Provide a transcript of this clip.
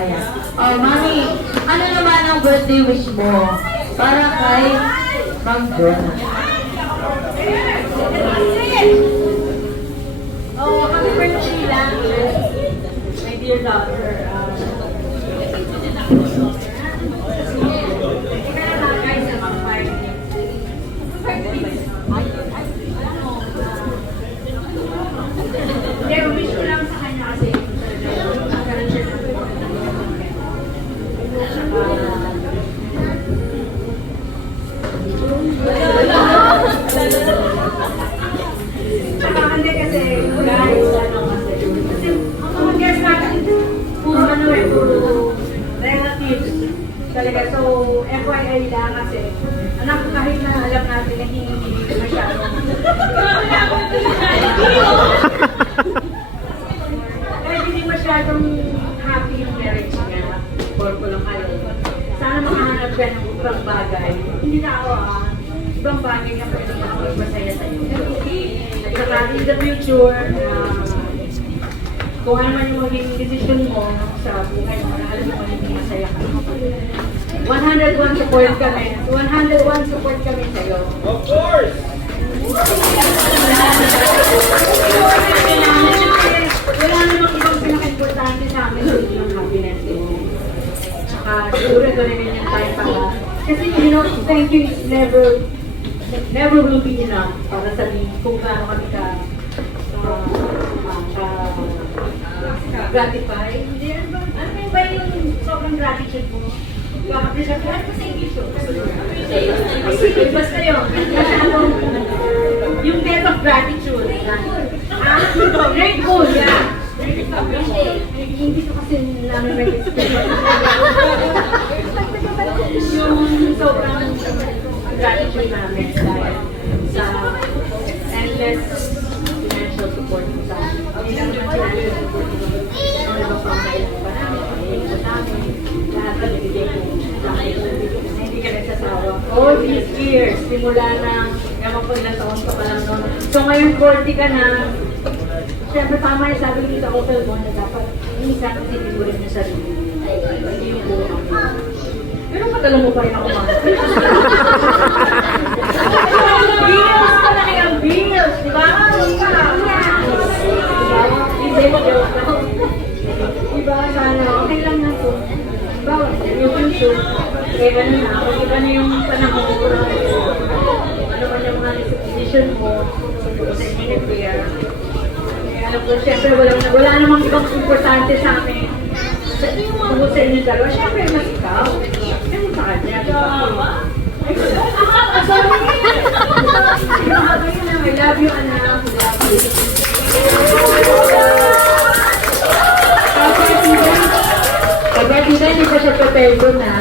Ayan. Oh, Mami, ano naman ang birthday wish mo? Para kay Ma'am Jonah. Oh, happy birthday, Sheila. My dear daughter. Hindi, wish ko lang sa kanya kasi nagkaroon siya ng Tsaka hindi kasi guys, kasi ang mga guests natin, puro puro relatives talaga. So, FYI lang kasi, anak, kahit na alam natin na hindi masyado. Kahit hindi masyadong happy yung marriage niya, or ko lang kayo. Sana makahanap ka ng ibang bagay. Hindi na ako ibang bagay na pwede na ako masaya sa'yo. At saka in the future, kung ano man yung magiging decision mo sa buhay mo, alam mo magiging masaya ka. 101 support kami. 101 support kami sa'yo. Of course! Wala namang ibang pinaka-importante sa amin kundi yung happiness mo. Tsaka siguro ito rin yung time para. Kasi you know, thank you is never will be enough para sabihin kung gaano kami gratify. Hindi, ano ba yung sobrang gratitude mo? Appreciate ko sa English. Sige, basta yun. Yung debt of gratitude. Grateful, yeah. Hindi ko kasi namin mag-explain. Yung sobrang gratitude namin dahil sa endless financial support mo sa amin. Hindi lang naman financial support mo. Ang ibang pangkailan pa namin, pangkailan namin, lahat na nabigay ko sa akin. Hindi ka nagsasawa. All these years, simula ng ewan ko ilang taon ka pa lang noon. So ngayon 40 ka na. Siyempre tama yung sabi dito ako mo na dapat minsan isipin mo rin yung sarili. Hindi yung buong ako. Pero patalo mo pa rin ako mga. Bills pa na kayang bills, di ba? Hindi mo joke na. Diba, sana okay lang na ito. Diba, yung future, kaya gano'n na, pag iba na yung panahon ko na ano man yung mga decision mo, sa inyo ni Kuya. Kaya alam ko, syempre wala namang ibang importante sa amin. Tungkol sa inyo dalawa, syempre mas ikaw. Ano sa kanya? I love you, anak. Pag-birthday, hindi pa siya prepare na.